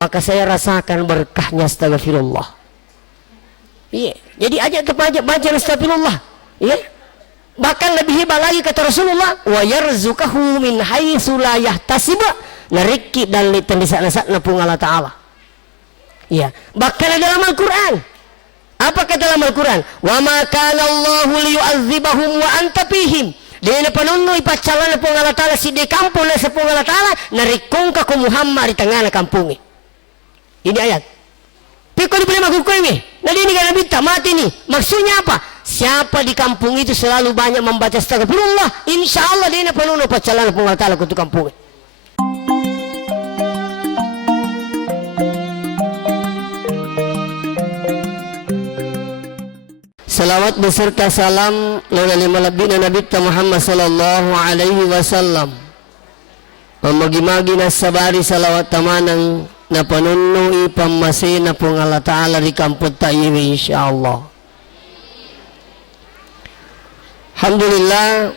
maka saya rasakan berkahnya astagfirullah. Iya, jadi ajak kepada baca astagfirullah. Iya. Bahkan lebih hebat lagi kata Rasulullah, wa yarzuqahu min haitsu la yahtasib, nariki dan litandisana pun Allah Taala. Iya, bahkan dalam Al-Qur'an. Apa kata dalam Al-Qur'an? Wa ma kana Allahu liyu'adzibahum wa anta fihim. Dia panunno ipacalan pun Allah Taala si di kampung na sa pun Allah Taala narikong ka ku Muhammad di tengah na kampung. Ini ayat. Piko di boleh makukoy ni. Nadi ni kana bita mati ni. Maksudnya apa? Siapa di kampung itu selalu banyak membaca astagfirullah, insyaallah dia panunno ipacalan pun Allah Taala ku tu kampung. Salawat beserta salam lalu malabina Nabi Muhammad sallallahu alaihi wasallam. Mamagi-magi na sabari salawat tamanang na panunno ipamase na pong Allah Ta'ala di kampot tayo insyaallah. Alhamdulillah.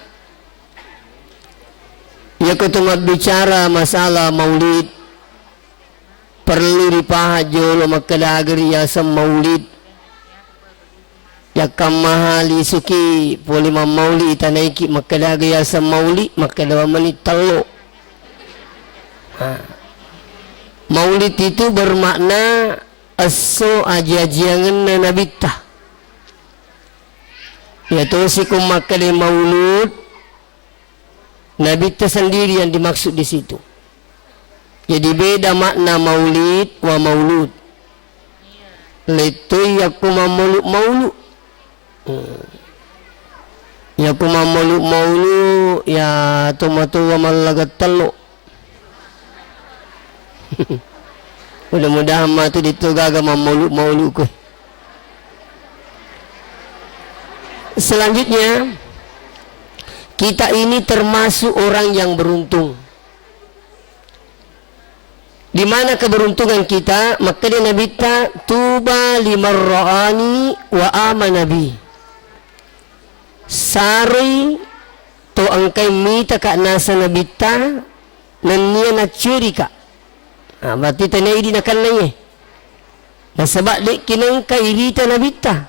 Ya ko bicara masalah maulid. Perlu dipahajo lo magkadagari sa maulid. Yakam mahali suki poli mauli itanaiki makadagaya sa mauli makadawa manit talo. Maulid itu bermakna aso aja-ajiangan na nabita. Yaitu si kumakali maulud nabita sendiri yang dimaksud di situ. Jadi beda makna maulid wa maulud. Leto yakuma maulud. Ya kuma maulu ya tomatu wa malagat talo. Mudah-mudahan matu dito gaga maulu ko. Selanjutnya kita ini termasuk orang yang beruntung. Di mana keberuntungan kita? Maka dia Nabi ta tuba limar ra'ani wa amana bi. Sari to angkay mita ka nasa nabita nan niya na curi ka. Berarti tanya ini nakan nanya. Nasabak dek kinang kairita nabita.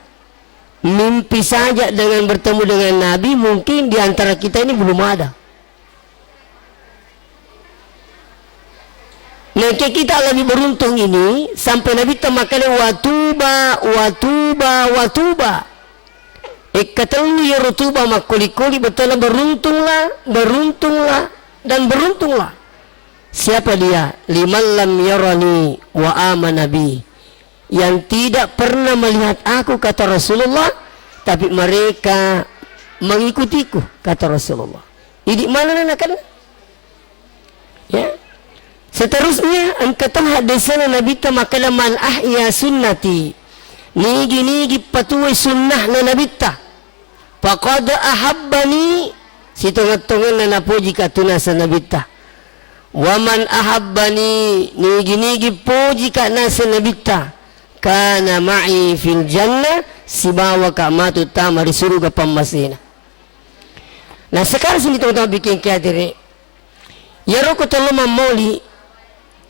Mimpi saja dengan bertemu dengan Nabi, mungkin di antara kita ini belum ada. Nah kita lebih beruntung ini sampai Nabi tamakan watuba. Katakan ya rutuba makuli-kuli betul beruntunglah dan beruntunglah. Siapa dia? Liman lam yarani wa amana bi. Yang tidak pernah melihat aku kata Rasulullah, tapi mereka mengikutiku kata Rasulullah. Ini mana nak? Ya. Seterusnya angkatan hadisan Nabi tamakala man ahya sunnati. Nigi patuhi sunnah na Nabi ta. Faqad ahabbani situngat-tungan na napuji katuna sa Nabi ta. Wa man ahabbani nigi puji ka na sa Nabi ta. Kana ma'i fil jannah sibawa ka matu tamari suruga pamasina. Nah sekarang sini teman-teman bikin kiadiri. Ya roko tolo mamoli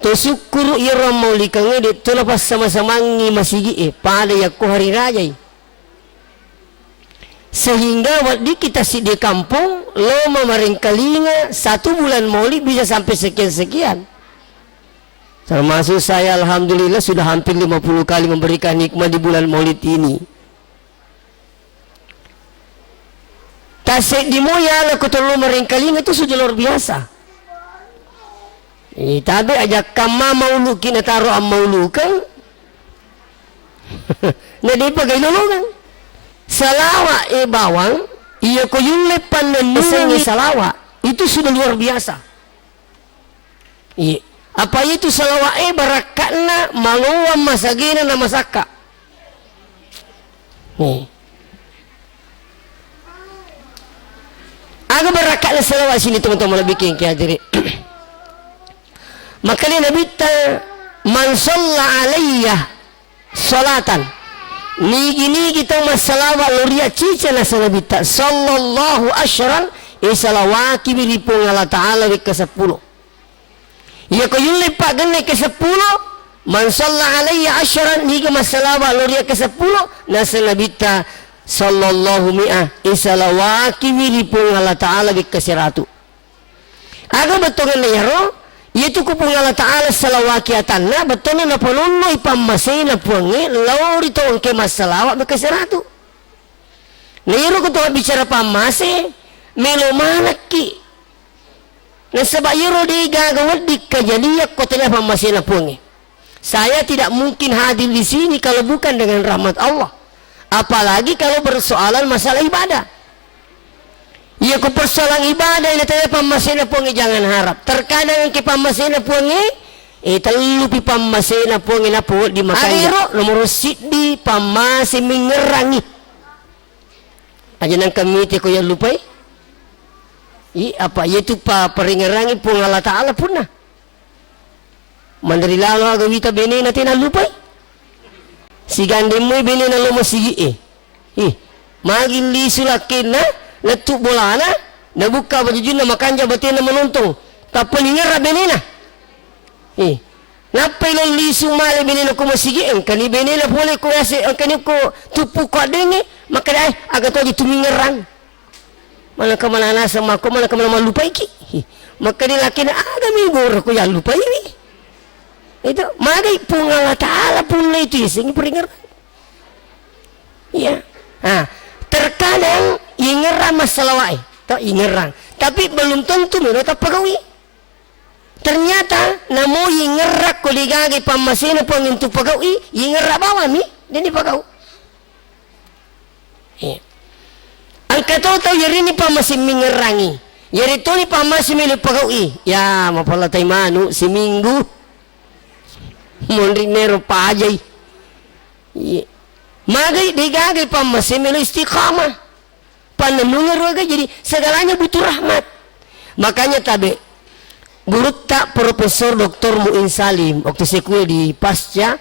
to syukuru ira mauli kang edit to lepas sama-sama ngi masigi pada yakku hari raya. Sehingga waktu kita di kampung loma maring kalinga 1 bulan maulid bisa sampai sekian-sekian. Termasuk saya alhamdulillah sudah hampir 50 kali memberikan hikmah di bulan maulid ini. Tasik di moya la kutulu maring kalinga itu sudah luar biasa. Tapi ajak kama maulu kina taro am maulu kan. Nah di pagailulungan. Salawa bawang iya ko yung lepan na nusangi salawa itu sudah luar biasa. Iya. Apa itu salawa barakatna maluwa masagina na masaka. Aga barakatna salawa sini teman-teman lebih kaya diri. Maka dia Nabi man shalla alayya salatan nigi kita masalawa luria cica na sa Nabi sallallahu asyran isalawaki biripong Allah Ta'ala ke 10. Ya ko yung lipagan na ke 10 Man shalla alayya asharan hingga masalawat luria ke-10 nasa nabita sallallahu mi'ah isalawaki wilipung Allah Ta'ala bikasiratu. Aga betongan na yaro yaitu kupung Allah Ta'ala salawaki atanna betongan na panunno ipamasay na puangi lauri toong ke masalawat bikasiratu. Nayaro ko to bicara pamase melomanaki nasabak yaro di gagawad di kajaliyak ko telah pamase na puangi. Saya tidak mungkin hadir di sini kalau bukan dengan rahmat Allah, apalagi kalau bersoalan masalah ibadah. Ya ko persoalan ibadah ini tanya pamase na puangi jangan harap terkadang ke pamase na puangi talupi pamase na puangi na po di makanya nomor siddi pamase mengerangi aja nang kamiti ko yang lupai apa yaitu peringerangi pun Allah Ta'ala pun na mandari lalo agawita bene na tinalupai si gandem mo bene na lumo sige magin lisulakin na natuk bola na nabuka bajujun na makanja batin na manuntong tapalingar bene na napay lang lisu mali bene na kumasige ang kani bene na pole ko yasi ang kani ko tupu ko adenge makada agato di tumingarang mana kamalana sama ko mana kamalama lupai ki makadi laki na aga mibor ko ya lupai ni itu magay pung Allah Ta'ala pun na itu ising peringar ya terkadang ingeran masalah tak ingeran tapi belum tentu menurut pagawi ternyata namo ingerak ko ligagi pamasina pang into pagawi ingerak bawa mi dini pagaw ang katotaw yari ni pamasin mingerangi yari to ni pamasin mi pagawi ya mapalatay manu si Minggu mondrinero pajay magay digagay pamasin mi istiqamah pananungar waga jadi segalanya butuh rahmat makanya tabe guru tak Profesor Dr. Muin Salim waktu saya kuliah di Pasca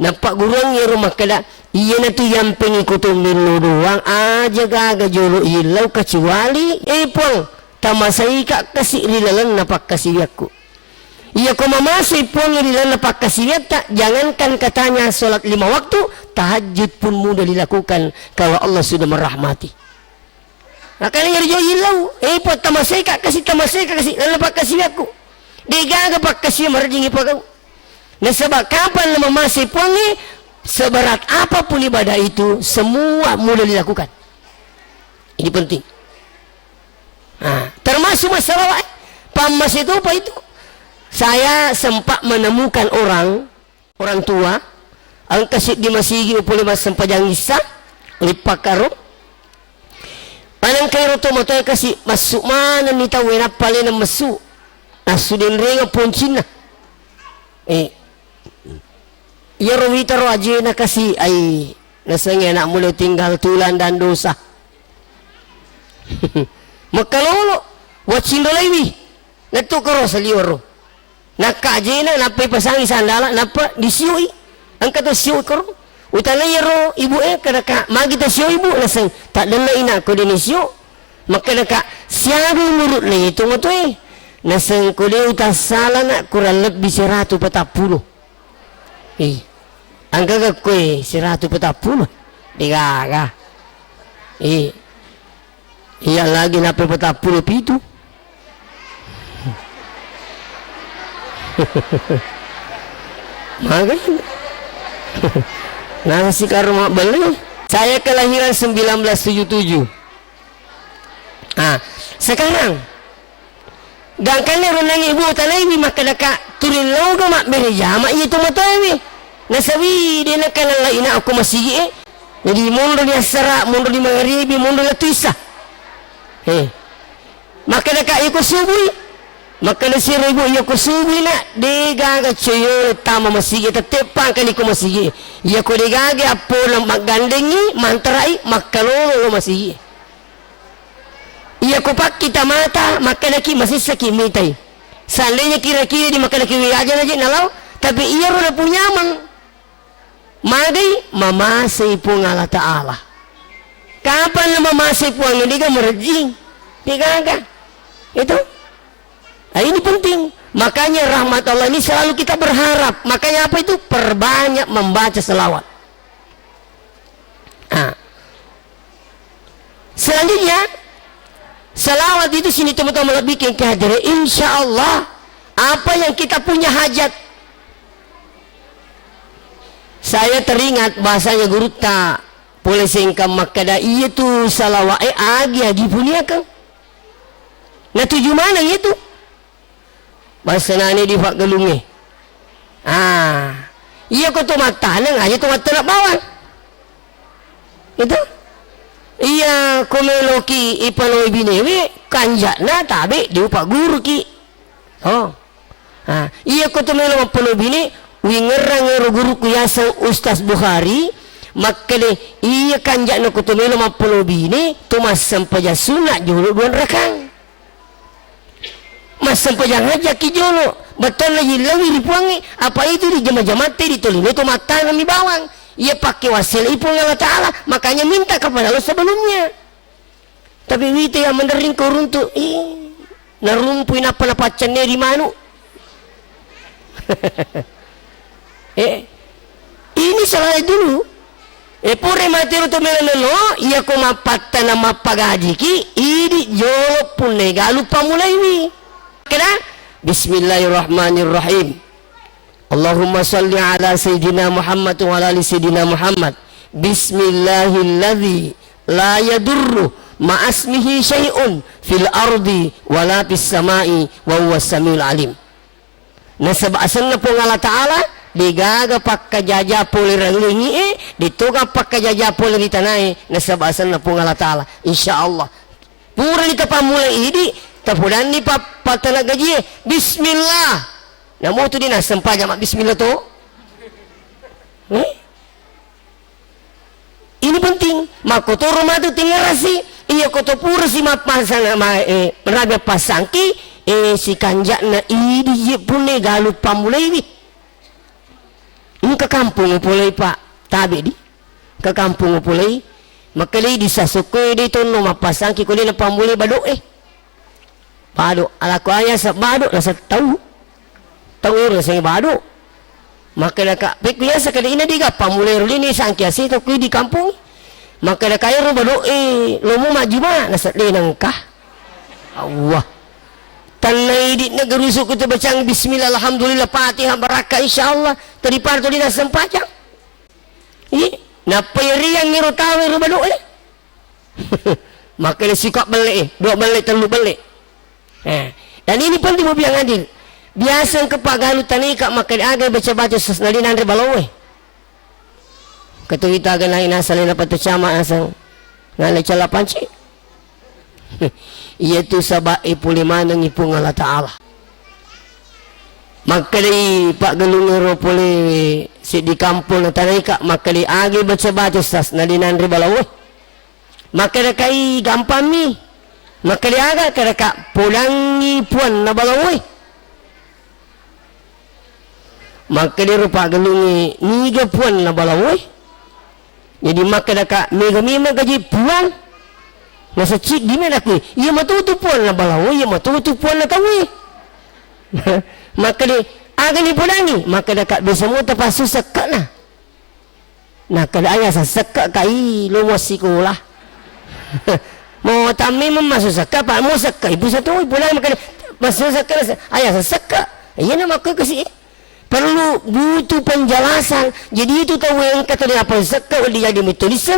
nampak guru yang rumah kada iya na tu yang pengikutin milo doang aja gaga jolo ilau kecuali pong tamasai kak kasih rilalan napak kasih aku iya ko mamasai pong rilalan napak kasih tak jangankan katanya sholat 5 waktu tahajud pun mudah dilakukan kalau Allah sudah merahmati. Nah kalian nyari jauh ilau po tamasai kak kasih lalu napak kasih aku digaga pak kasih marjingi pagau. Nah sebab kapan memasai puangi seberat apapun ibadah itu semua mudah dilakukan. Ini penting. Nah, termasuk masalah pamas itu apa itu? Saya sempat menemukan orang tua ang kasih di masigi upuli mas sempajang isa lipak karo. Anang kairo to matoy kasih masuk mana ni tahu na pale na masuk. Nasudin ringa puncin na. Ya rawita ro aja na kasi ay nasangya na mulai tinggal tulan dan dosa. Makalolo watching dolaiwi natukaro sa liwaro. Nakaje na napay pasangi sandala napa disiui. Ang kato siui karo. Utanay ro ibu kada ka magita siui ibu nasang tak dala ina ko dinisyo. Makada siago murut na ito mo to nasang kuliw tasala na kurang lebih 140 ang gagag ko 140 digaga iya lagi na 40 pitu magaling nasi karma balik saya kelahiran 1977 sekarang dan kalian renang ibu tanai bi makadaka turin logo mak berjama itu matawi nasawi dia nak lain aku masih jadi mundur dia serak mundur di maghribi mundur letisa makadaka iku subuh makana si ibu iku subuh na degaga ceyo tama masih tetepang kali ko masih ya ko degaga apo na magandengi mantarai makalolo masih iya ko pak kita mata makanaki masih sakimitai seandainya kira-kira di makanaki aja nalau tapi iya ro punya mang magai mamasai pun Allah Ta'ala kapan na mamasai pun hindi ka merjing tiga itu ini penting Makanya rahmat Allah ini selalu kita berharap. Makanya apa itu? Perbanyak membaca selawat. Nah, selanjutnya selawat itu sini teman-teman bikin kehadiran. Insya Allah apa yang kita punya hajat. Saya teringat bahasanya guru tak boleh singkam makada iya tu salawat agi punya kan. Nah tujuh mana itu? Bahasa nani di Pak Gelungi. Iya kau tu mata neng aja tu mata nak bawang. Itu? Iya kau meloki ipanoi binewe kanjak na tabe di Pak Guru ki. Oh. Iya kau tu melo ipanoi bine wingerang guru kuyasa Ustaz Bukhari. Makanya iya kanjak na kau tu melo ipanoi bine tu mas sampaja sunat julu duan rekang. Mas sampajang aja ki jolo betul lagi lawi dipuangi apa itu di jemaah-jemaah di telinga itu mata kami bawang ia pakai wasil ipung Allah Ta'ala makanya minta kepada Allah sebelumnya tapi itu yang mendering kuruntu narumpuin apa pacannya di manu ini salah dulu pure materi to melelo ia ko mapatta na mapagaji ki ini jolo pun nega lupa mulai wi kena Bismillahirrahmanirrahim. Allahumma salli ala Sayyidina Muhammad wa ala Sayyidina Muhammad. Bismillahilladzi la yadurru ma'asmihi syai'un fil ardi wa la fis samai wa huwas samiul alim. Nasab'asan na po Allah Ta'ala digaga pakkajaja po lirangingi dituga pakkajaja po li tanay nasab'asan na po Allah Ta'ala insyaallah. Pura ni kapamulay idi tapudan ni patala gaji bismillah namo tu dina sempaja mak bismillah tu ini penting makoto rumah tu tinggal rasi iya koto pura si mapasang meraga pasangki si kanjak na idi pune galu pamulai wi ini ke kampung pulai pak tabi di ke kampung pulai makali di sasukoy dito no mapasangki ko na pamulai bado bado alaku ayah sa bado nasa tahu rasa bado maka naka pikuya sa kada ina diga pamulay ruli sangkya si to di kampung maka naka ayo bado lomo majuma nasa linang ka Allah tanay di nagarusuk ko bacang bismillah alhamdulillah fatihah baraka insyaallah tadi parto di nasa sempajang napayriang ngiro tawe ro bado maka sikap balik dua balik telu balik. Dan ini penting mo biang adil. Biasa kepagalu tanika makan agay baca-baca sasnalinan re balawe. Katuita ganay nasali na patutsama asang ngalay calapanci. Iya tu sabai pulima ng ipung Allah Ta'ala. Magkali Pak Galungero puli si di kampung na tanika magkali agay baca-baca sasnalinan re balawe. Makada kay gampami. Maka dia agak kereka pulangi puan na balawoy. Maka dia rupa galungi niga puan na balawoy. Jadi maka daka mega gaji puan. Nasa cik di mana aku? Ia matutu puan na balawoy, ia matutu puan na tawi. Maka dia agak ni pulangi. Maka daka besemua tapasu sekak na. Nah kada ayah sa sekak kai lumas sikulah. Mau tami masuk saka pak mau saka ibu satu ibu lain makan masuk saka ayah saka iya nama aku kasih perlu butuh penjelasan jadi itu tahu yang kata dia apa saka dia jadi tulisan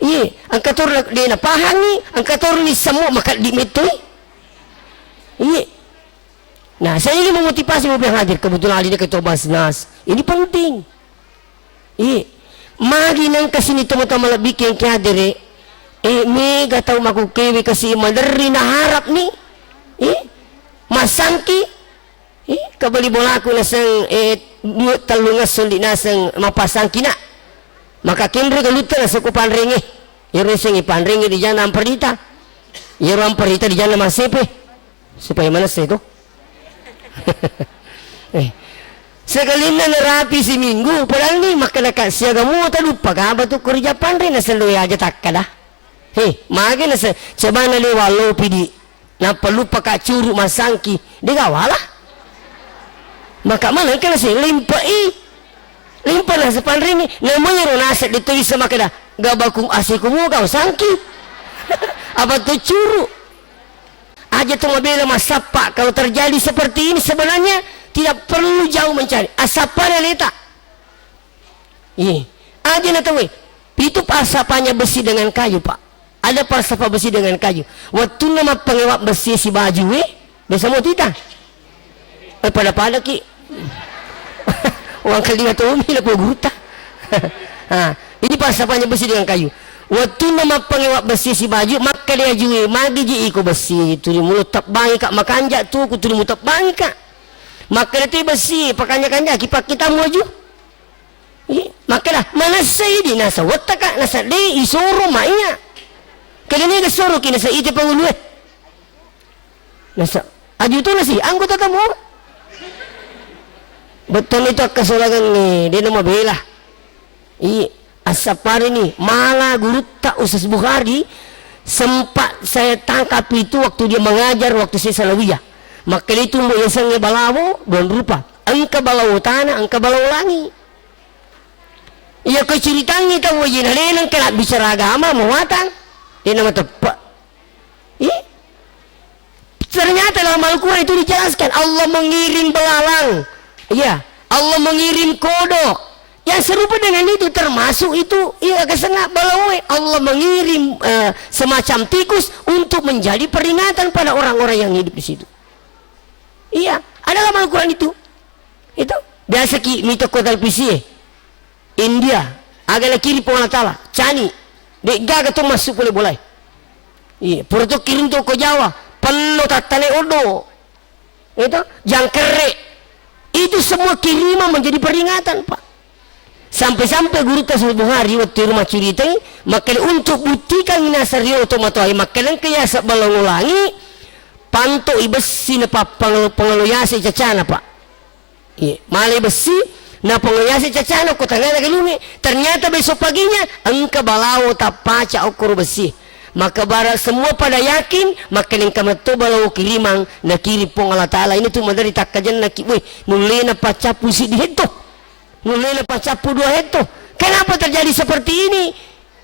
iya angkat turun dia pahami angkat turun ni semua maka di metu iya nah saya ini memotivasi mau hadir kebetulan hari ini ketua Basnas ini penting iya mari nang kesini teman-teman lebih bikin hadir mega tahu maku kewe kasi madari na harap ni masangki kabali bola aku nasang buat talungas sundi nasang mapasangki na maka kendro galuta na sa kupanringi yero sing ipanringi di jana amparita yero amparita di jana masepe supaya mana sa ito Sekalin na narapi si Minggu padahal ni makanaka siya gamu tadu pagaba tu kerja panri na sa luya aja takada magi na sa bana liwalo pidi na palupa ka curu masangki di gawala maka malah kan sih limpa na sa panrini namanya ro nasa dito isa makada gabakung asiku mo kau sangki apa tuh curu aja tuh mobil masapa. Kalau terjadi seperti ini sebenarnya tidak perlu jauh mencari asapa dan eta aja na tahu itu asapanya besi dengan kayu pak. Ada pasapa besi dengan kayu waktu nama pengewap besi si baju biasa mau tita pada ki uang kali atau umi lah guruta. Ini pasapanya besi dengan kayu. Waktu nama pengewap besi si baju maka dia jual magi ji iko besi tu di mulut tak bangi kak makanja tu ku tu di mulut tak bangi kak maka dia besi pakanya kanja kipak kita mau ju. Maka dah mana saya di nasa watak kak nasa di isoro mainnya. Kali ni kesoro kini saya ite pengulu nasa aju tu nasi anggota tamu. Betul itu kesolangan ni dia nama bela asapari ni malah guru tak Ustaz Bukhari sempat saya tangkap itu waktu dia mengajar waktu saya salawiyah maka itu mau yasangnya balawo don rupa angka balawo tanah angka balawo langi iya keceritangi tahu wajina lenang kena bicara agama muatan dia nama tepat ternyata dalam Al-Quran itu dijelaskan Allah mengirim belalang. Iya, Allah mengirim kodok. Yang serupa dengan itu termasuk itu iya kesengak balawe. Allah mengirim semacam tikus untuk menjadi peringatan pada orang-orang yang hidup di situ. Iya, ada dalam Al-Quran itu. Itu biasa ki mito kota PC. India, agak kiri pun Allah Taala. Cani, dek gaga tu masuk boleh boleh. Iya, purto kirim tu ke Jawa, penuh tatane odo. Itu jangkere. Itu semua kiriman menjadi peringatan pak. Sampai-sampai guru Ustaz Bukhari waktu rumah cerita maka untuk buktikan nasario otomatai maka kaya sa balangulangi panto ibesi na pangaluyasi cacana pak. Malay besi na pangaluyasi cacana ko tangana galungi ternyata besok paginya angka balawo tapaca ukur besi. Maka bara semua pada yakin maka ning kamato balawo kirimang na kiri pong Allah Taala ini tu madari takajan na kiwe nulena pacapu si dihento nulena pacapu dua hento. Kenapa terjadi seperti ini?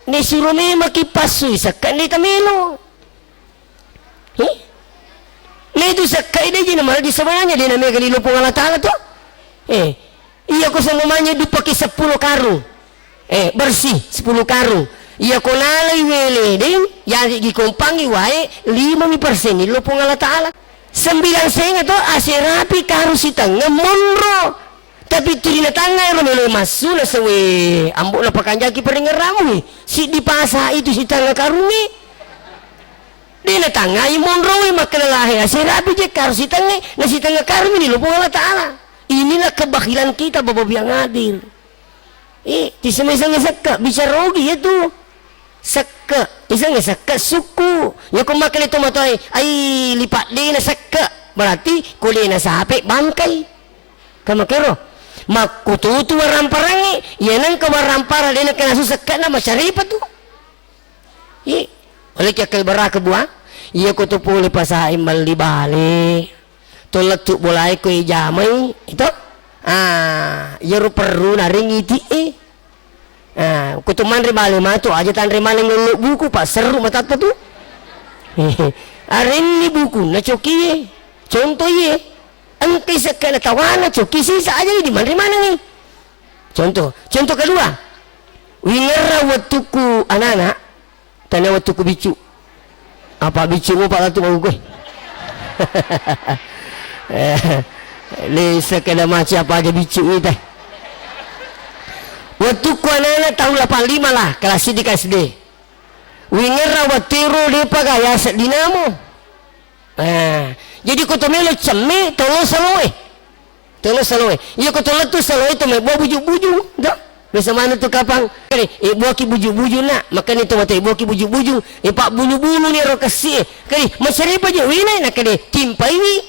Ni suruh memang kipasu sakan ni tamelo. Ni itu sakai dia jina malah di sebenarnya dia namanya galilo pong Allah Taala tu. Iya ko samumanya du pakai 10 karung. Bersih 10 karung. Iya ko nalay wele ding yang dikumpangi wae 5% ilo pong Allah Taala 9 senga to aserapi karu sitang ngemonro tapi turi na tangay ro melo masuna sawe ambo na pakanjaki paringaramu si di pasa itu sitang karuni di na tangay monro makalalahe aserapi je karu sitang na sitang karuni ilo pong Allah Taala. Inilah kebakilan kita bapak yang hadir. Di semesang sekak bicara rogi itu sekak isang sekak suku ya kung makan itu matoy ay lipat din na sekak berarti kuli na sa hape bangkay kamakero makututu waramparangi yan ang kawarampara din na kanasusekak na masyaripa to oleh kaya kay baraka buah iya ko to puli pasaim malibali tulad tu bulay ko ijamay ito yaro perlu naringiti kutuman rimali matu aja tan rimali ngeluk buku pak seru mata apa tuh arin ni buku na coki contoh ye angkai sekali tawana coki sisa aja di mana nih contoh kedua wingera watuku anak-anak tanya watuku bicu apa bicu mo pak tu mau gue le sekali macam apa aja bicu ni teh waktu ku anak tahun 85 lah kelas di SD wingera watiro di pagaya sa dinamo jadi ko tumelo chame tolo saloe iya ko tolo tu saloe to may buju-buju do bisa mana tu kapang kali buah ki buju-buju na makan itu mate buah ki buju-buju pak bulu-bulu ni ro kasi kali masaripa je winay na kali timpai wi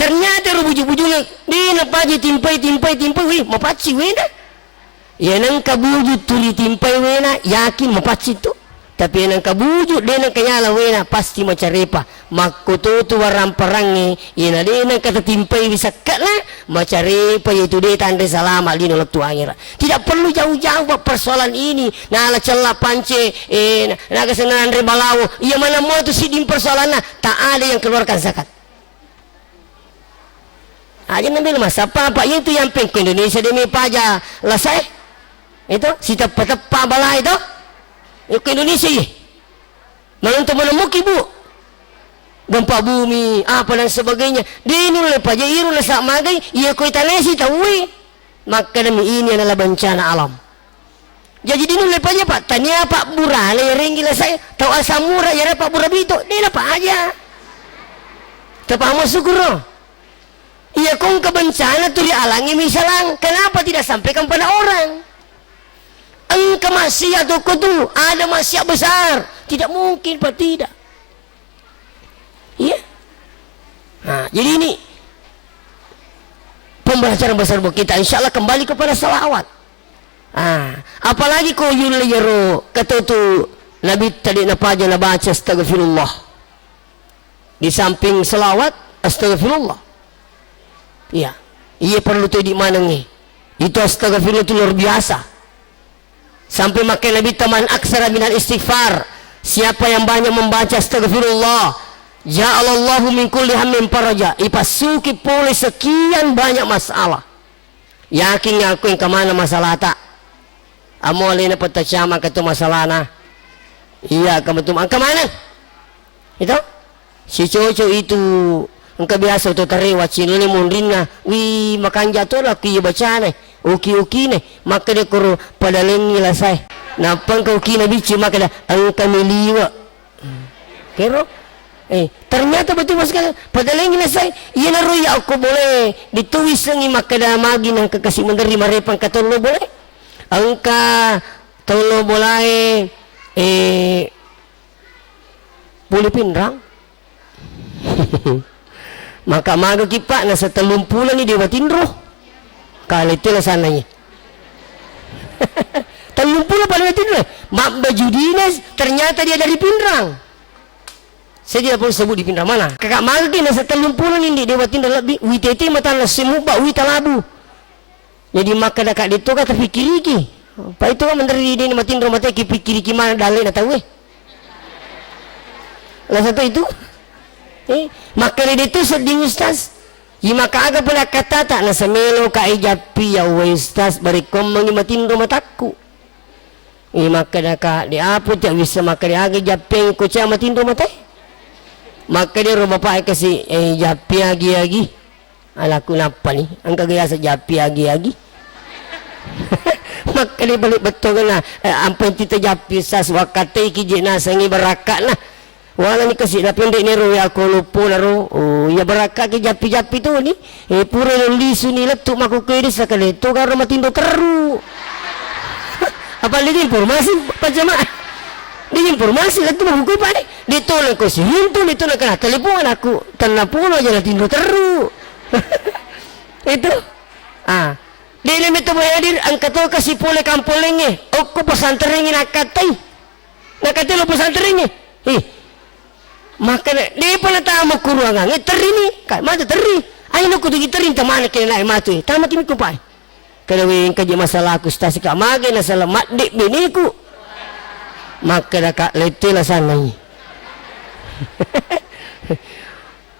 ternyata ro buju-buju na di na paji timpai wi mapaci wi na yan ang kabuju tuli timpai wi na yakin mapaci tu tapi nang kabujuk dia nang kanyala wena pasti macarepa makututu warang perangi ina dia nang kata timpai bisa kala macarepa yaitu dia tanda salama lino lektu angira. Tidak perlu jauh-jauh persoalan ini nala celah pance naga senaran rebalawo iya mana mau tu sidim persoalannya tak ada yang keluarkan zakat aja nambil mas apa itu yang peng ke Indonesia demi pajak lasai itu si tepa-tepa bala itu ke Indonesia ya menentu menemuki bu gempa bumi apa dan sebagainya di ini oleh pajak iru lesak magai iya koi tanesi tahu maka demi ini adalah bencana alam jadi di oleh pajak pak tanya pak Bura lereng gila saya tahu asam murah ya pak Bura bito dia apa aja tepa mau syukur iya kong kebencana tu dialangi misalnya kenapa tidak sampaikan pada orang engkau maksiat tu ada maksiat besar tidak mungkin pak tidak iya nah jadi ini pembelajaran besar buat kita insyaallah kembali kepada salawat apalagi kau yulayro kata tu Nabi tadi napaja nabaca astagfirullah di samping salawat astagfirullah iya iya perlu tu di mana nih itu astagfirullah itu luar biasa sampai makai Nabi taman aksara minal istighfar siapa yang banyak membaca astagfirullah ja'alallahu min kulli hammin faraja ipasuki pulih sekian banyak masalah yakin aku yang kemana masalah tak amo alina petacama ketu masalah na iya kebetul kemana itu si coco itu engkau biasa tu terlewat sini ni mundringa wi makan jatuh lah kiyo baca ne uki ne maka dia kuru pada lengi lah saya napang kau kina bici maka dah engkau miliwa kero ternyata betul sekali pada lengi lah saya iya naru ya aku boleh ditulis sengi maka dah magi nang kekasih menerima repang kata lo boleh engkau tolo boleh boleh pinrang maka maga kipak na sa talumpulan ni dewatin roh kali itulah sananya talumpulan pada dewatin roh mak baju dinas ternyata dia dari Pinrang saya tidak perlu sebut di Pinrang mana kakak maga kina sa talumpulan ni dewatin roh lebih witete matala semubak witalabu jadi maka dah kak dito ka terfikiri ki pa itu kan menteri di matin roh mata ki pikiri ki mana dalai na tahu lah satu itu maka dia itu sedih ustaz ya maka agak pula kata tak nasa melo ka ijapi ya ustaz barikom mengimatin rumah takku maka dah ka dia apa tak bisa maka dia agak japeng ko cha matin rumah teh maka dia rumah pak kasi japi agi alaku napa ni angka gaya sa japi agi maka dia balik betul na ampun kita japi ustaz wakate ki jena sangi barakat lah wala ni kasi na pendek ni ro ya ko lupo na ro ya baraka ke japi-japi tu ni pura lo lisu ni letuk maku kiri sakale to karo matindo keru apa lagi informasi pajama di informasi letuk maku kiri pak ni ditolong ko si hintu ditolong kena telepon aku telepon aja na tindo teru itu di limit tu hadir angkat to kasi pole kampolenge okko pesantren ni nakatai lo pesantren ni maka dia pala tama kuruangan terini kai mata teri ai no kudu terin tamana kena matu tama kimi ko pai kada wing kaji masalah aku stasi ka mage na salamat dik biniku maka dah kak letela sanai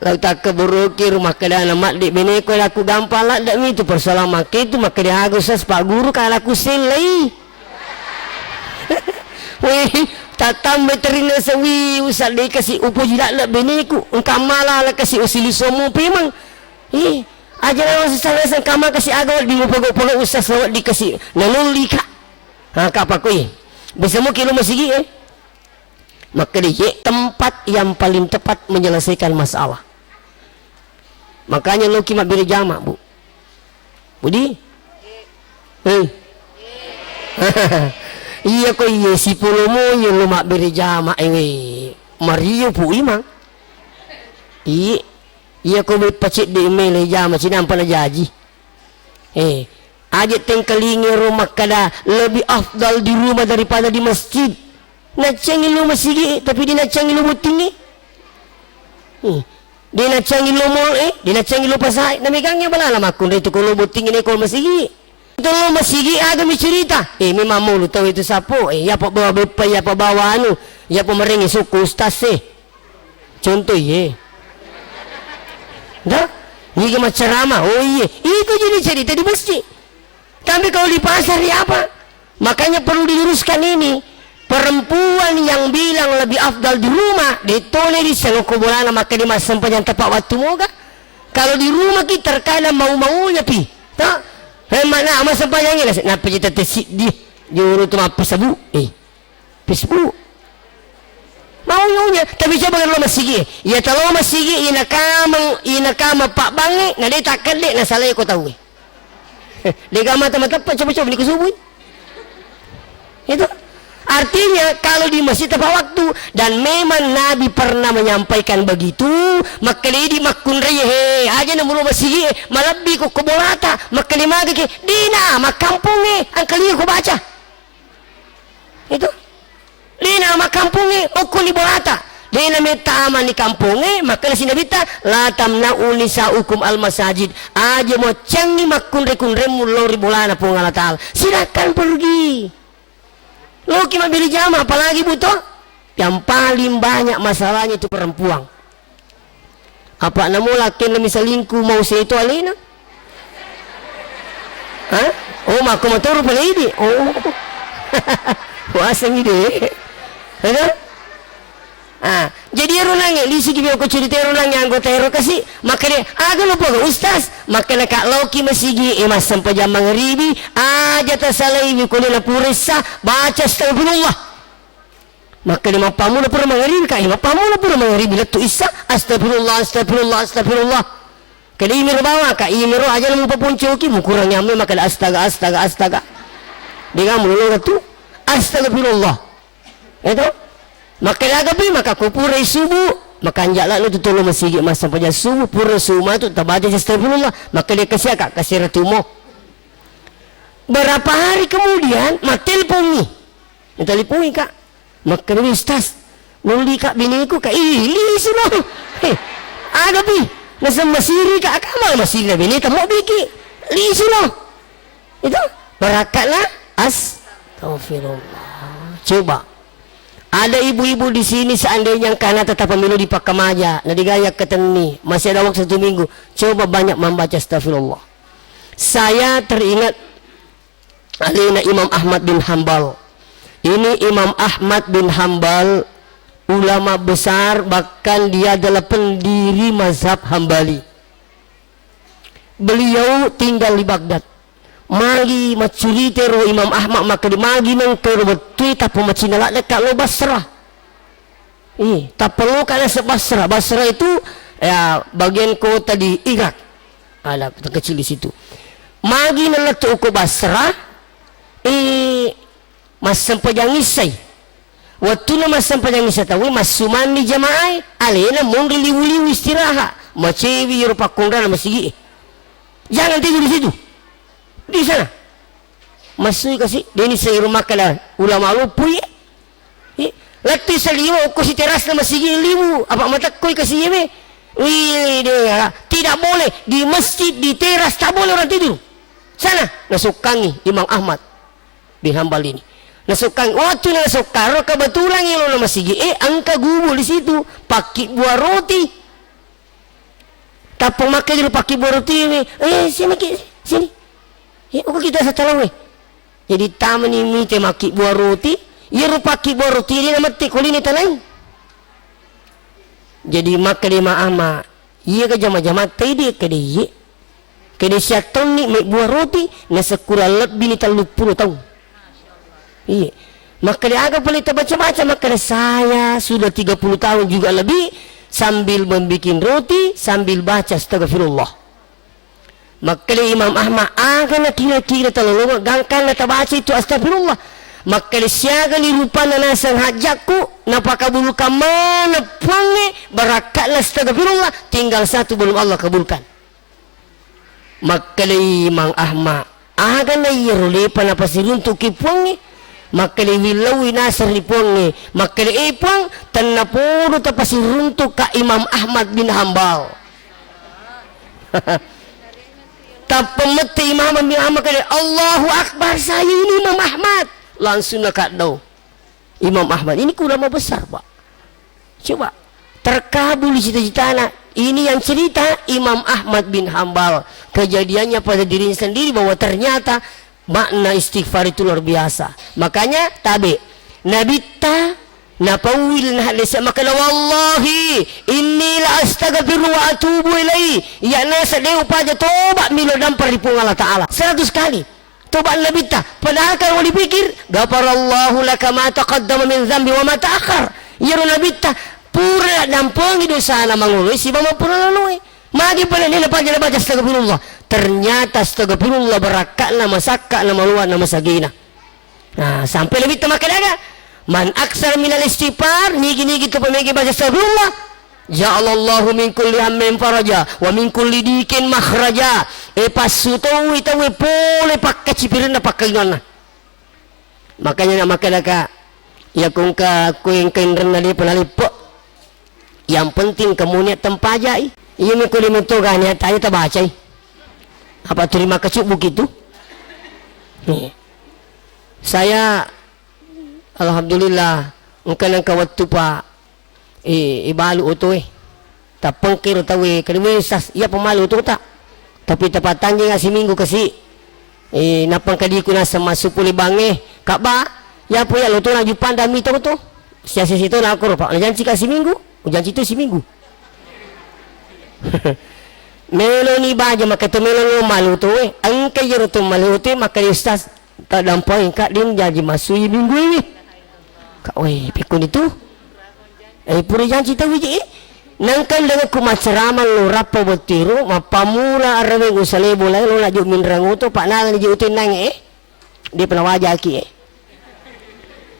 lau tak keburuki rumah kada na mat dik biniku aku gampang lah dak mi tu persoalan mak itu maka dia agus pak guru kalau aku selai weh tatam veterina sawi usah dia kasih upo jilat lah biniku engkamala lah kasih usili somu memang ajaran usah sang kama kasih agak di upog usah sawat dikasih nanuli ka kak apa kuy bisa mo kilo masigi maka dia tempat yang paling tepat menyelesaikan masalah makanya lo kimak beri jamak bu Budi iya ko iya si pulomo yung lumak beri jama Mario po imang iya ko may pacit di email jama sinampa na jaji ajit teng kalingi rumah kada lebih afdal di rumah daripada di masjid Nacangi lu masigi tapi di nacangi lu buting di nacangi lu mol di nacangi lu pasai namigangnya bala lama kun itu kalau buting ini kalau masigi itu lu masigi aga mi cerita memang mau lu tahu itu sapo ya pak bawa bepa ya pak bawa anu ya pemerengi suku ustaz contoh dah ini macam ceramah itu jadi cerita di masjid. Tapi kalau di pasar ya apa? Makanya perlu diluruskan ini. Perempuan yang bilang lebih afdal di rumah ditoleh di sengok bolana maka di masa yang tepat waktu moga. Kalau di rumah kita terkadang mau-maunya pi. Tak? Mana masa panjangnya lah. Napa kita tesik dia? Juru tu apa sabu? Facebook. Maunya tapi coba kalau masih ya kalau masih ina kama pak bangi na dia takkan dek na salah ko tahu dia kama teman coba ni kesubuh itu artinya kalau di masjid tepat waktu dan memang Nabi pernah menyampaikan begitu maka di makun rehe aja na mulu masih malabi ko kubolata maka di magi dina makampunge ang kaliyo ko baca itu Lina makampungi ukun ni bolata. Lina meta aman ni kampungi maka sinabita la tamna'u nisa'ukum al masajid. Aja mo cangi makun-rekun mulori bolana po Allah Ta'ala. Silakan pergi. Lo kima beli jama apalagi butuh? Yang paling banyak masalahnya itu perempuan. Apa namu laki na misalingku mau sa itu alina? Hah? Oh, maku maturo pala ini. Oh. Wasang ide. Jadi runangnya lisi gibi aku cerita runangnya anggota hero kasih makanya agak lupa ke ustaz makanya kak Loki masigi emas sampai jam maghribi aja tersalai bikulina purisa baca astagfirullah makanya mapamu na pura maghribi kak mapamu na pura maghribi letu isa astagfirullah astagfirullah astagfirullah kada imir bawa kak imiro aja namu papuncoki mukurang nyampe makanya astaga dengan mulung itu astagfirullah itu maka lagabi maka kupurai subuh maka anjaklah lu tutulung masigi masa pada subuh pura suma tu tabaca astagfirullah maka dia kasih ratumo berapa hari kemudian mak telpon ni telpon kak maka dia ustaz nuli kak biniku kak ili suno ada bi nasa masiri kak akamal masiri na bini tak mau biki li suno itu berakatlah astagfirullah coba ada ibu-ibu di sini seandainya karena tetap pemilu di Pakamaja, na digaya keteni, masih ada waktu 1 minggu, coba banyak membaca astagfirullah. Saya teringat alina Imam Ahmad bin Hambal. Ini Imam Ahmad bin Hambal, ulama besar, bahkan dia adalah pendiri mazhab Hambali. Beliau tinggal di Baghdad. Magi macurite ro Imam Ahmad maka di magi nang kero betul tapi macina lak dekat lo Basrah. Tak perlu kana Basrah. Basrah itu ya bagian kota di Irak. Ada kota kecil di situ. Magi nang letu ko Basrah mas sampajangisay. Waktu na mas sampajangisay tawi mas sumani jamaah alena mon liwu-liwu istirahat. Macewi ro pakongran masigi. Jangan tidur di situ. Di sana masih kasih dia ni saya rumah kala ulama lupu ya latih seliwa aku si teras nama sigi limu apa mata koi kasih ye dia tidak boleh di masjid di teras tak boleh orang tidur sana nasukangi Imam Ahmad bin Hambal ini nasukangi waktu nasukaro kebetulan ilo nama sigi angka gubul di situ pakai buah roti tak pemakai dulu pakai buah roti ini sini aku kita satalang jadi taman ini temaki buah roti ia rupaki buah roti ini nama tekoli ni tanai jadi maka dia maama ia ke jama-jama tadi ke dia syaitan ni mek buah roti nasa kurang lebih ni 30 tahun iya maka dia agak boleh terbaca-baca maka saya sudah 30 tahun juga lebih sambil membuat roti sambil baca astagfirullah maka Imam Ahmad akan nak kira-kira terlalu gangkan nak baca itu astagfirullah maka siaga ni rupa nanasan hajakku napakabul kamana pange barakatlah astagfirullah tinggal satu belum Allah kabulkan maka Imam Ahmad akan na irole panapasirun tu kipungi maka wilawi nasr ni puangi maka ipang tanapuro tapasirunto ka Imam Ahmad bin Hambal tapamati Imam bin Hambal kali Allahu Akbar, saya ini Imam Ahmad, langsung nakat daw Imam Ahmad ini ulama besar Pak, coba terkabul cita-cita anak ini yang cerita Imam Ahmad bin Hambal, kejadiannya pada dirinya sendiri bahwa ternyata makna istighfar itu luar biasa. Makanya tabi Nabi ta napawil na halisa makala wallahi inni la astaghfiru wa atubu ilaihi ya nasa deu paja toba milo dampar dipung Allah Ta'ala 100 kali toba Nabi ta, padahal kalau dipikir ghafarallahu laka ma taqaddama min dhanbi wa ma ta'akhkhar ya Nabi ta pura dampungi dosa na mangului si bama pura lalui magi pala nila paja baca astagfirullah, ternyata astagfirullah berakat na masakka na maluan na masagina. Nah sampai lebih temakadaga man aksar minal istighfar nigi-nigi tu pemegi baca astagfirullah ja'alallahu min kulli hammin faraja wa min kulli dikin makhraja pasuto itawi pole pakka cipirin na pakkaingan na. Makanya na makadaga ya kung ka kuing kainran na di panalipo yang penting kemudian tempajai iya mikuli mentogan ya tanya tabacai apa terima kasih begitu nih. Saya alhamdulillah mungkin ang kawat pa ibalu uto tapangkir tawi kalimisas iya pemalu uto ta tapi tapatan nga si minggu kasi napangkadi ko na sa masupuli bange kaba ya po ya luto na jupanda mito to siya sito na ako pa najan si kasi minggu ujan situ si minggu melo ni baja maka to melo maluto ang kayo to maluto maka istas tadampay ka din jadi masui minggu ini ka pikun itu pura jan cita wiji nangkan dengan kumatsaraman lo rapa botiro mapamura arawe usale bolay lo laju minranguto pak nang di utin nang di penawaja ki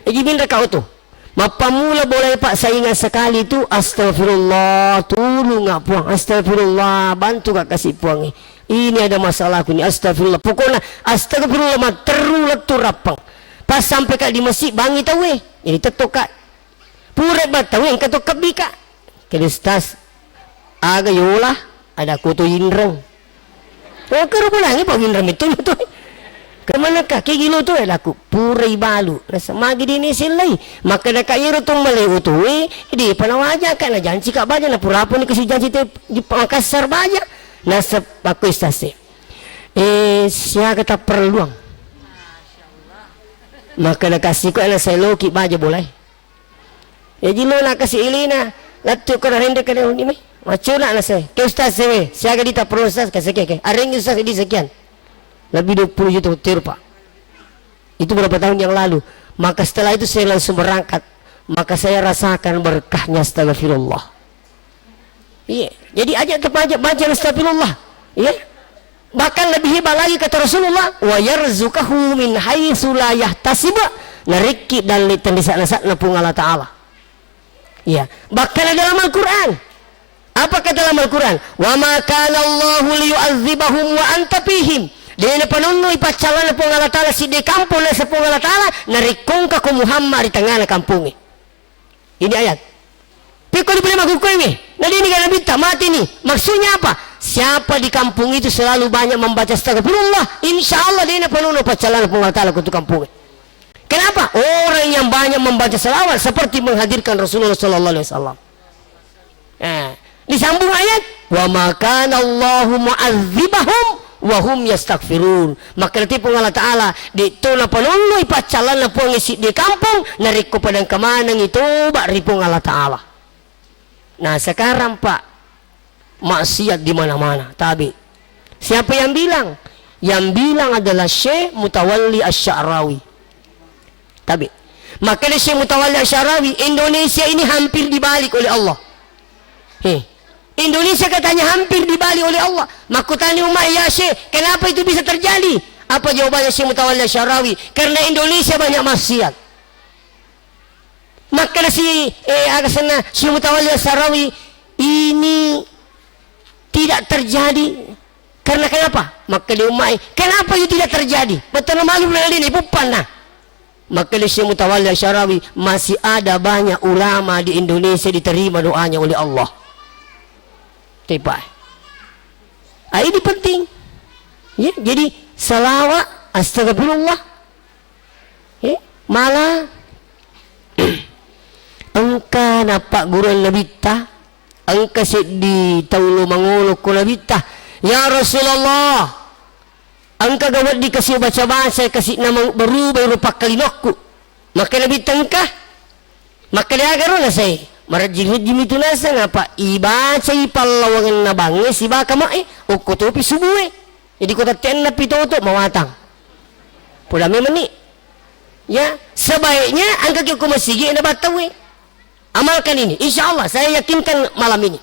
jadi minra ka uto mapamula boleh pak saingan sekali itu astagfirullah tolong ngak puang astagfirullah bantu kak kasih puang ini ada masalah aku ni astagfirullah pokoknya astagfirullah mah terulat tu rapang pas sampai kak di masjid bangi tahu jadi tetok kak pura batau yang ketok kabika kelistas aga yolah ada kutu yinrang karo pulang pak yinrang itu kemana kaki gilo tu laku purai balu nasa magi dini silai maka nak kaya rotong malay utui di panawaja kan na janji kak baja na purapo ni kasi janji te di Makassar baja nasa aku istase siya kata perluang maka nakasi ko na sa loki baja boleh ya jilo na kasi ilina latu ko na hindi ka na hindi may macuna na sa ke ustaz sewe siya ka dita proses kasi ke aring ustaz di sekian lebih 20 juta utir pak itu berapa tahun yang lalu maka setelah itu saya langsung berangkat maka saya rasakan berkahnya astagfirullah iya jadi ajak terpajak baca astagfirullah iya bahkan lebih hebat lagi kata Rasulullah wa yarzukahu min haitsu la yahtasib nariki dan litan di sana-sana pun Allah Ta'ala iya bahkan dalam Al-Quran apa kata dalam Al-Quran wa ma kana Allahu liyu'adzibahum wa anta fihim dia panunoy pacalan na po ng Allah Ta'ala si di kampo na sa po ng Allah Ta'ala narikong ka ko Muhammad di tanga na kampung ini ayat pero di pala magkukuwi nadinig ka nabita mati ni maksudnya apa siapa di kampung itu selalu banyak membaca astagfirullah insyaallah dia panunoy pacalan na po ng Allah Ta'ala kutu kampung kenapa orang yang banyak membaca salawat seperti menghadirkan Rasulullah Sallallahu Alaihi Wasallam disambung ayat wa ma kana Allahu mu'adzibahum wahum yastaghfirun maka nanti pun Allah Ta'ala dito na panuloy pacalan na po ang isi di kampung nariko padang kamanang ito bari pong Allah Ta'ala nah sekarang pak maksiat di mana-mana tabi siapa yang bilang adalah Syekh Mutawalli Asy-Sya'rawi tabi maka Syekh Mutawalli Asy-Sya'rawi Indonesia ini hampir dibalik oleh Allah Indonesia katanya hampir dibalik oleh Allah. Makutani umat ya Syekh, kenapa itu bisa terjadi? Apa jawabannya Syekh Mutawalli Asy-Sya'rawi? Karena Indonesia banyak maksiat. Maka si agasana Syekh Mutawalli Asy-Sya'rawi ini tidak terjadi. Karena kenapa? Maka di umat kenapa itu tidak terjadi? Betul malu ini pupan nah. Maka Syekh Mutawalli Asy'arawi, masih ada banyak ulama di Indonesia diterima doanya oleh Allah. Tepat. Ini penting. Ya, jadi salawat, astagfirullah. Ya, malah engka napak guru nabita, engka di taulu mangulu ku nabita. Ya Rasulullah, engka gawat dikasih baca-baca, kasih nama berubah rupa kalinokku. Maka nabita engka, maka dia agar na say. Marajim itu nasa ngapa? Ibaca ipalawangan na bangis, iba kamae, ukutupi subuhe. Jadi kota tenna pitoto mawatang. Pula memang ni. Ya, sebaiknya angka kita masigi na batawi. Amalkan ini, insya Allah saya yakinkan malam ini.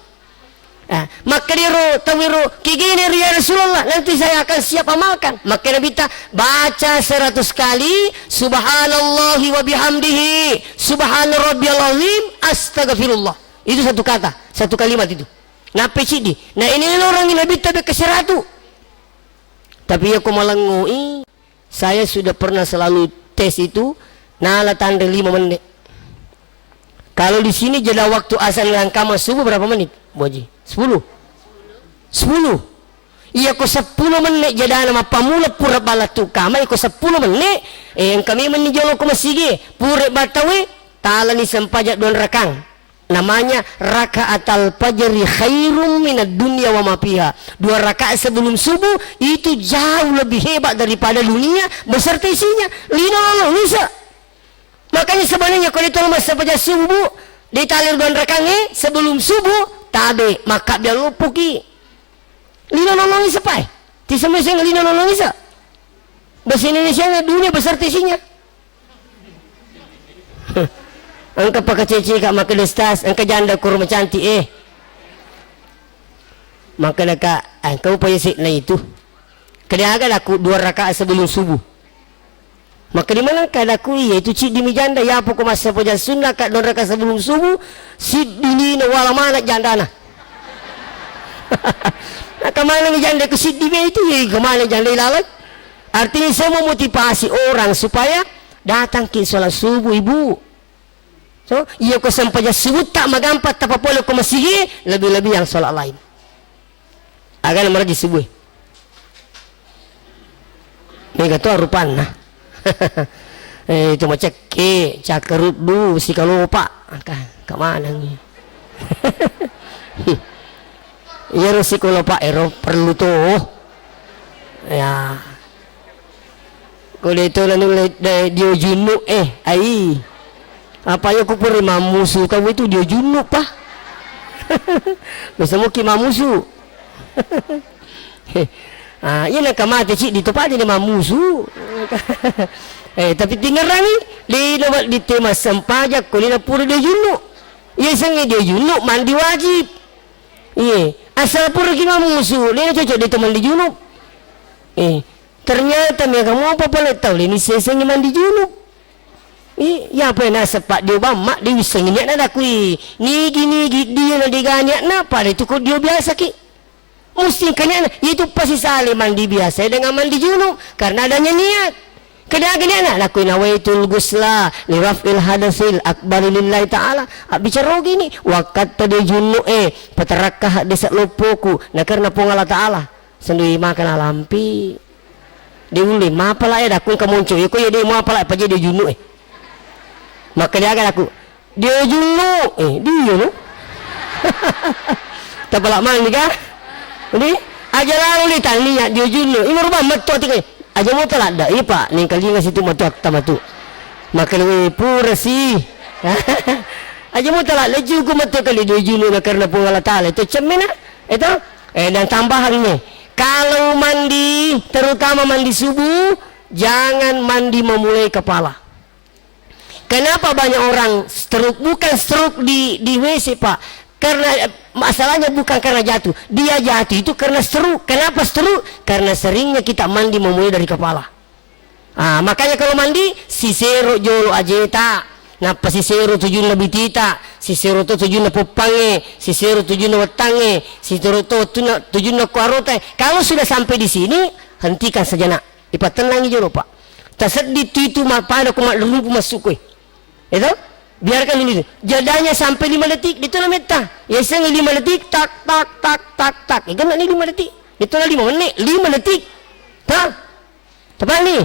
Maka diro tawiro kigini ya Rasulullah, nanti saya akan siap amalkan. Maka Nabi ta baca 100 kali subhanallahi wa bihamdihi subhana rabbiyal azim astagfirullah. Itu satu kata, satu kalimat itu. Nape cidi. Nah ini orang yang Nabi ta ke 100. Tapi aku malangui, saya sudah pernah selalu tes itu nala tanda 5 menit. Kalau di sini jeda waktu azan dengan kamar subuh berapa menit? Bu Haji? 10. Iya ko 10 menit jeda nama pamula pura balatu kama iko 10 menit. Yang kami menijolo ko masigi pura batawi tala ni sempajak 2 rakang. Namanya rakaatal fajri khairum minad dunya wa ma fiha. 2 rakaat sebelum subuh itu jauh lebih hebat daripada dunia beserta isinya. Lino bisa. Makanya sebenarnya kalau itu masa pada subuh ditalir 2 rakangnya sebelum subuh tabe maka dia lupuki. Lino nolongi sepai. Ti semestinya lino nolongi sa. Bahasa Indonesia dunia beserta isinya. Angka pakai cece kak maka destas, angka janda kurma cantik maka nak angka upaya sikna itu. Kadang-kadang aku 2 rakaat sebelum subuh. Maka di mana kadaku yaitu cik dimi janda ya apa ko masa poja sunnah kat 2 rakaat sebelum subuh sid dini wala mana janda na. Nak kemana ni janda ke sid dimi itu ya kemana janda lalat. Artinya saya memotivasi orang supaya datang ke solat subuh ibu. So, iya ko sampaja sebut tak magampat tak apa ko masigi lebih-lebih yang solat lain. Agan maraji subuh. Ni kata rupan nah. Itu macam ke cakerut du si kalau pak ke mana ni? Ya si kalau pak ero perlu tu ya. Kalau itu lalu dia junuk ai. Apa ya kupur mamusu kamu itu dia junuk pak. Bersama ki mamusu. Ia nak mati cik di tempat dia mamusu. Tapi tinggal ni di tema sempajak kulina pura dia junuk. Ia sangat dia junuk mandi wajib. Iya, asal pura ki mamusu, dia cocok di teman di junuk. Ternyata mereka kamu apa boleh tahu ini sesengnya mandi junuk. Ya apa nak sepak dia mak dia sengnya nak kui. Ni gini dia nak diganyak nak pada itu kau dia biasa ki. Mesti kena itu pasti saling mandi biasa dengan mandi junub karena adanya niat. Kadang-kadang nak lakuin nawaitul gusla li raf'il hadasil akbar lillahi ta'ala. Bicara gini wakat tadi junub patarakah desa lopoku na karena pungala ta'ala. Sendiri makan lampi. Dia boleh mapalah aku kamuncul. Aku ya dia mapalah apa jadi junub Maka dia akan aku dia junub dia no. Tak pelak mandi kah? Ini aja lalu ni tanya dia junuk. Ini rumah matu tiga. Aja mau telat dah. Iya pak. Ni kali ngasih tu matu tamatu. Maka lebih pura sih. Aja mau telat laju ku matu kali dia junuk karena pungala tala itu cemena. Itu dan tambahannya. Kalau mandi terutama mandi subuh jangan mandi memulai kepala. Kenapa banyak orang stroke? Bukan stroke di WC pak. Karena masalahnya bukan karena jatuh. Dia jatuh itu karena stroke. Kenapa stroke? Karena seringnya kita mandi memulai dari kepala. Makanya kalau mandi sisero jolo ajeta. Napa sisero tujuh lebih tita. Sisero tu tujuh na popange. Sisero tujuh na wetange. Sisero tu tujuh na kuarote. Kalau sudah sampai di sini hentikan sejenak. Ipa tenangi jolo pak. Tasaddi itu pada kumat lumpu masuk kue. Itu biarkan ini. Jadanya sampai 5 detik, itu lah meta. Ya sang 5 detik tak tak tak tak tak. Ikan nak ni 5 detik. Itu lah 5 menit, 5 detik. Tak? Tepat ni.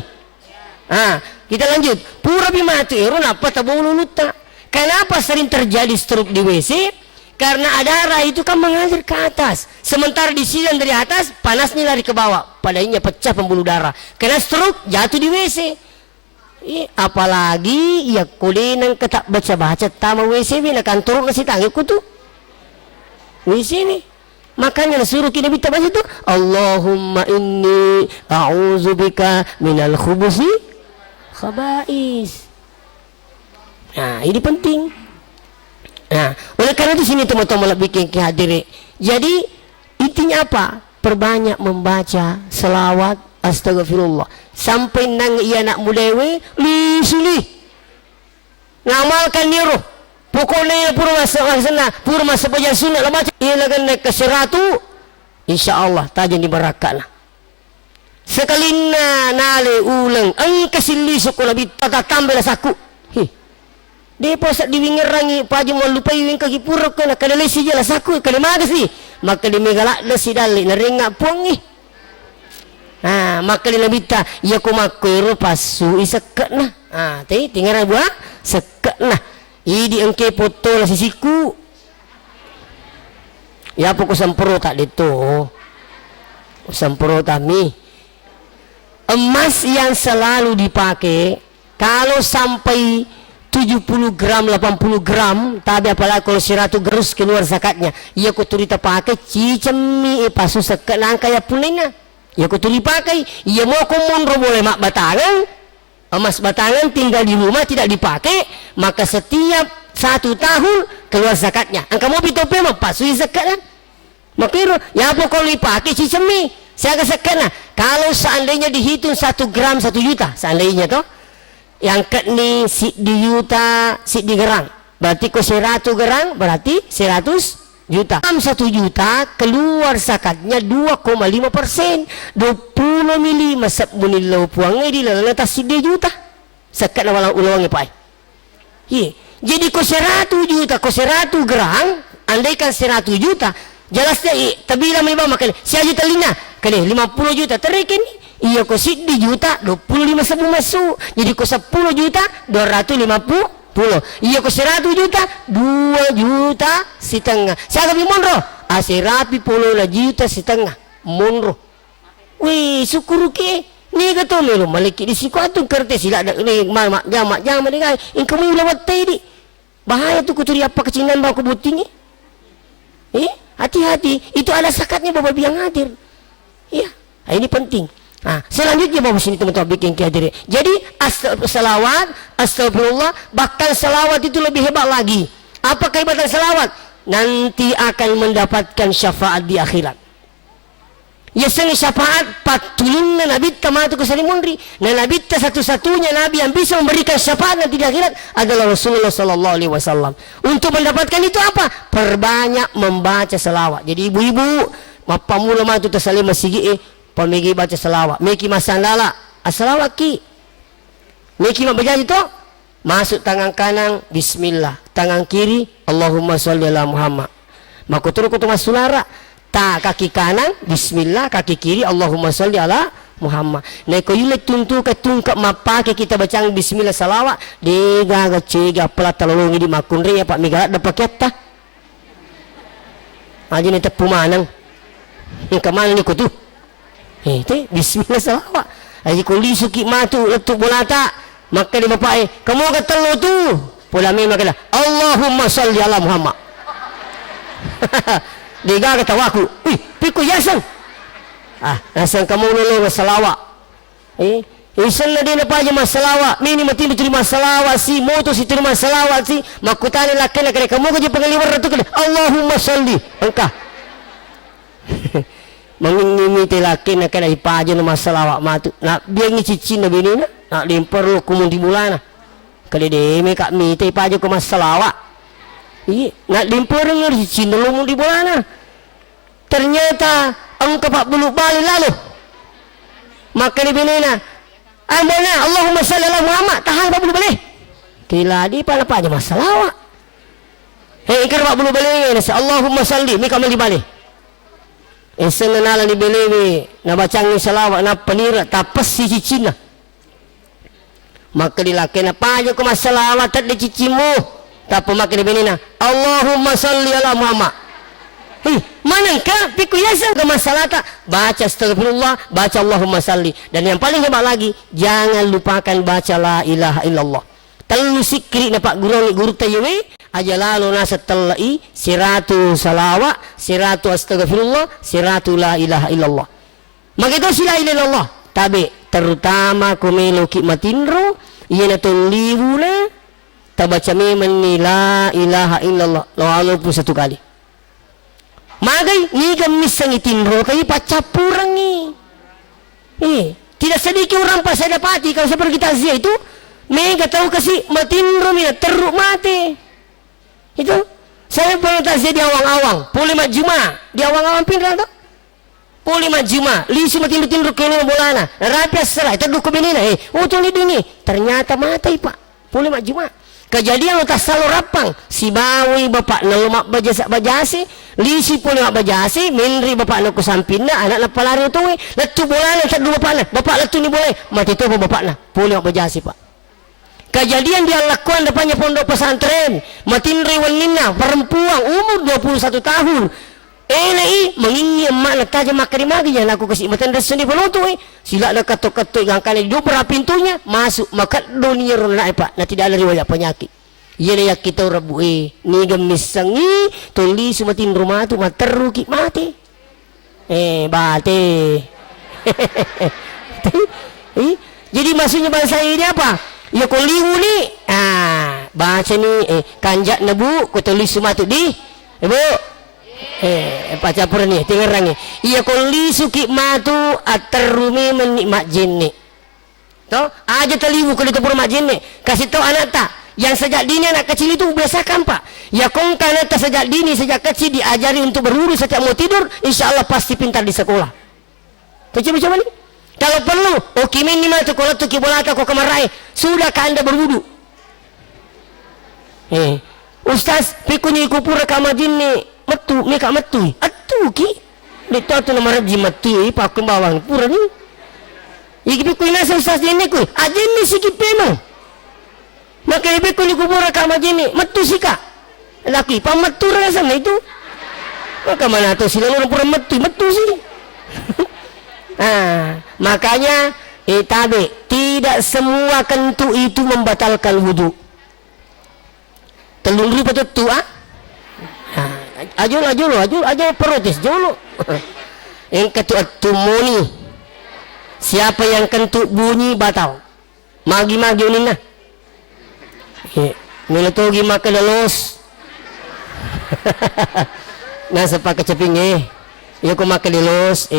Kita lanjut. Pura bima tu erun apa tabulu luta. Kenapa sering terjadi stroke di WC? Karena darah itu kan mengalir ke atas. Sementara di sini dari atas, panasnya lari ke bawah. Padanya pecah pembuluh darah. Kena stroke, jatuh di WC. Apalagi ya kulinan ketak baca-baca tama WC ni nak turun nasi tangi ku tu. WC ni. Makanya suruh kita minta baca tu. Allahumma inni a'udzubika minal khubuthi khaba'is. Nah, ini penting. Nah, oleh karena itu sini teman-teman bikin kehadirin. Jadi intinya apa? Perbanyak membaca selawat astagfirullah sampai nang ia nak mulewe li suli ngamalkan niru pokoknya pura masa baca sunat lah baca ia lagan naik ke 100 insyaallah tajam di barakah lah sekali nale ulang ang kasili sekolah bitata tambah saku dia posat diwingerangi paju mau lupa wing kaki puruk kena kada lesi je lah saku kada magas ni maka dia megalak lesi dalik naringak puang ni maka dia lebita ya kumakero pasu isekat nah tinggal buah sekat nah idi engke foto lah sisiku ya pokok sampuro tak dito sampuro tami emas yang selalu dipakai kalau sampai 70 gram, 80 gram, tapi apalagi kalau 100 gerus keluar zakatnya. Ia ko turi pakai cicemi pasu sekat nangka ya punena. Ia ko turi pakai, ia mau kumunro boleh mak batangan. Emas batangan tinggal di rumah tidak dipakai, maka setiap 1 tahun keluar zakatnya. Angka mau bitope mah pasu zakat kan. Makiro, ya apa kalau dipakai cicemi? Saya akan zakat nah. Kalau seandainya dihitung 1 gram 1 juta, seandainya toh yang ni si di juta si di gerang berarti ko 100 gerang berarti 100 juta 1 juta keluar zakatnya 2,5% 20 mili masap bunilo puangnya di lalata si di juta zakat walang ulangnya pai jadi ko 100 juta ko 100 gerang andaikan 100 juta jelasnya tabila may ba makan 1 juta lina kali 50 juta terikin iya ko 10 juta 25 sabu masuk jadi ko 10 juta 250 iya ko 100 juta 2 juta setengah saya kami monro asirapi 10 juta setengah monro wih syukur ke ni kata melo maliki di siku atun kertas sila ada ni mak jam ni kai ingkau mi lawat tadi bahaya tu kuturi apa kecinan bawa kebuting hati-hati itu ada zakatnya bapak biang hadir iya ini penting. Selanjutnya bawa sini teman-teman bikin kehadirin. Jadi salawat, astagfirullah, bahkan salawat itu lebih hebat lagi. Apa kehebatan salawat? Nanti akan mendapatkan syafaat di akhirat. Ya sengi syafaat patulun Nabi tamatu kesalimunri. Nabi satu-satunya Nabi yang bisa memberikan syafaat nanti di akhirat adalah Rasulullah sallallahu alaihi wasallam. Untuk mendapatkan itu apa? Perbanyak membaca salawat. Jadi ibu-ibu, mapamula matu tasalim masigi pemegi baca selawat meki masandala as-selawat ki meki baca itu masuk tangan kanan bismillah tangan kiri Allahumma sholli ala Muhammad maka turun kutu masulara ta kaki kanan bismillah kaki kiri Allahumma sholli ala Muhammad neko yule tuntu ke tungkap mapake kita baca bismillah salawat dega gacega pala talolongi di makunri ya Pak migalat dapat kita aja ni tepumanang yang kemana ni kutu itu bismillah salawat aji kuli suki matu letuk bolata maka di bapak kamu kata lo tu pula memang kata Allahumma sholli ala Muhammad dia kata waku piku yasan yasan kamu lolo salawat isan na din na pa yung masalawat mini matindi terima salawat si moto si terima salawat si makutani lakin na kaya kamu kaya pangaliwar na to kaya Allahumma sholli angka mengingimiti laki nak kena ipaja nama salawat matu nak biang cicin na bini na nak limpar lo kumun di bulana kali deme kak mite ipaja ko mas salawat nak limpar lo cicin na lo di bulana ternyata ang kapak bulu bali lalu maka di bini na Ambona Allahumma salli ala Muhammad tahan apa belum boleh. Kila di apa aja masalah. Hei ikar pak belum boleh. Allahumma salli mi kamal di balik. Senenala ni belewe na bacang ni salawat na panira tapas si cicina. Maka dilaki na payo ko masalawat at di cicimu. Tapo maka di benina Allahumma salli ala Muhammad. Manang ka pikuyasa ke masalah tak baca astagfirullah, baca Allahumma salli, dan yang paling hebat lagi jangan lupakan baca la ilaha illallah. Telu sikri na pak guru tayewe aja lalu na setelai siratu salawat, siratu astagfirullah, siratu la ilaha illallah. Maka itu sila ilaha illallah tabi terutama kumelo ki matinro iya na tuliwuna tabaca memang la ilaha illallah walaupun satu kali. Magai ni misang itinro kayo pacapurang ni. Tidak sedikit orang pas saya dapati kalau saya pergi takziah itu mega tahu kasih matinro mina teruk mati. Itu saya pergi takziah di awang-awang, puli majuma di awang-awang pindah tu. Puli majuma, lisu matinro kelo bolana. Rapias salah itu duk benina tu lidini. Ternyata mati pak. Puli majuma. Kejadian utas selalu rapang si bawi bapak na lumak bajasak bajasi lisi pun lumak bajasi minri bapak na kusampin na anak na palari itu letu bola na dua bapak letu ni boleh mati tu bapak na pun lumak bajasi pak. Kejadian dia lakukan depannya pondok pesantren matinri wanina perempuan umur 21 tahun Elai mengingi emak nak tajam makari magi yang aku kasih matan resuni penutu sila nak katok-katok yang kali dua berapa pintunya masuk maka dunia rona pak na tidak ada riwayat penyakit ia ya kita rabu ni gemisangi tuli sumatin rumah tu materu ki mati bate jadi maksudnya bahasa ini apa ya kau liu ni baca ni kanjak nabu kau tulis semua tu di ibu pacapur ni tinggal rangi iya koli suki matu aterumi menikmat jinni toh aja teliwu kalau itu mak jinni kasih tahu anak tak yang sejak dini anak kecil itu biasakan pak ya kong karena sejak dini sejak kecil diajari untuk berwudu setiap mau tidur insya Allah pasti pintar di sekolah coba ni kalau perlu kimin ni matu kalau tu kibolata kau kemarai sudahkah anda berwudu Ustaz pikunya ikupura kama jinni metu meka metu atu ki dito tu nama raji metu pakun bawang pura ni iki pikui nasa ustaz ini ku ajin ni sikit pemo maka ibe ku ni kubura kama jini metu sika laki pametu rasa na itu maka mana tu sila orang pura metu sih makanya tabe tidak semua kentu itu membatalkan wudu telung ribu tu ajul protes jolo yang ketua tumuni siapa yang kentut bunyi batal magi unina miletogi maka lelos nah sepak keceping ya ko maka lelos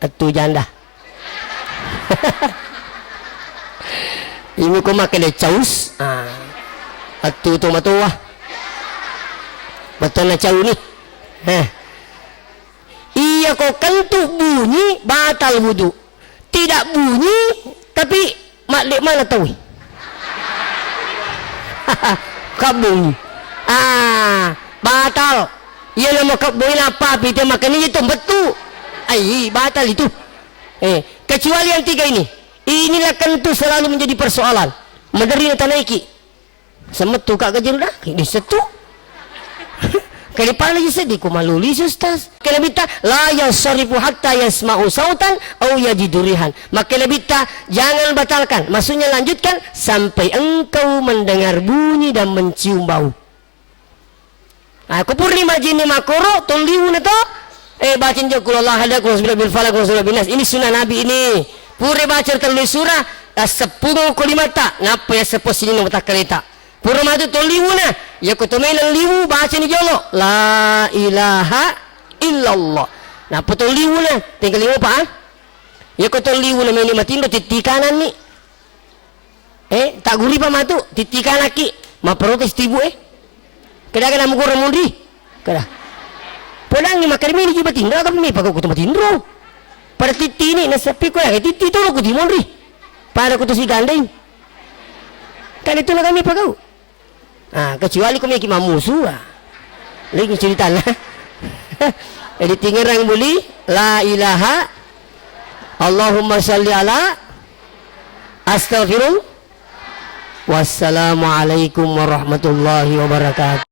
atu janda ini ko maka lecaus atu tomatua betul na jauh ni iya kok kentut bunyi batal wudu tidak bunyi tapi mak mana tahu kabung batal iya nama kabung apa kita makan itu betul batal itu kecuali yang tiga inilah kentut selalu menjadi persoalan menderita tanaiki semetu kak kejil dah disetu Kalipan lagi sedih ku maluli ustaz. Kelebita la yasrifu hatta yasma'u sautan au yajidurihan. Maka kelebita jangan batalkan. Maksudnya lanjutkan sampai engkau mendengar bunyi dan mencium bau. Aku purni majini makoro toliu na to. Bacin jo kulullah hada kulullah bil falaq kulullah bin nas. Ini sunnah Nabi ini. Pure baca tulis surah 10 kalimata. Ngapa ya seposini mata kereta. Pura matu toliwuna ya kutumelan liwu baca ni jolo la ilaha illallah nah potoliwuna tinggal liwu pa ya kutoliwuna meni matindo titikanan ni tak guri pa matu titikanan ki ma protes tibu kada mo gora mundi kada pulang ni makarimi ni jibatinda kami pagko kutu matindro pada titi ni nasapi ko titi to ko di mundi pada kutu si gandeng kan itulah kami pak kau kecuali kau mikir musuh lagi cerita lah jadi tinggal yang beli la ilaha Allahumma salli ala astaghfirullah wassalamualaikum warahmatullahi wabarakatuh.